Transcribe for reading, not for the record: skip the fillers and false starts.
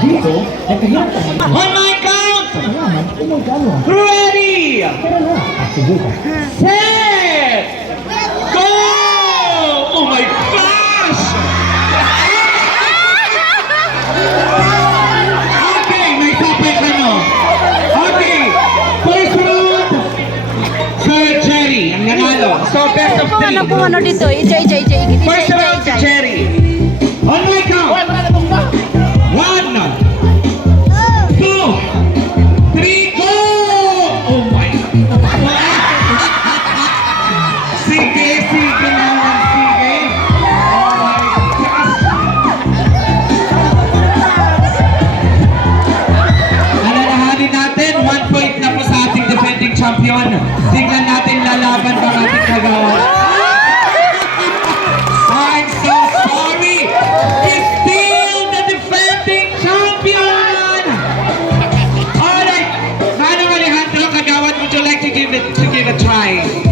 Dito, On my count! Ready! Set! Go! Oh my gosh! Okay, may topic ano. Okay, first round, Sir Jerry, ang nanalo. So, best of three. Kung ano dito, First round si Jerry. On my count. 1, 2, 3, go! Oh my God. Sige, sige naman, sige. Oh my gosh. Alalahanin natin, 1 point na po sa ating defending champion. Tingnan natin lalaban ng ating kagawa. I'm so sorry. It's still the defending champion. All right, Manong Alejandro Kagawad, would you like to give a try?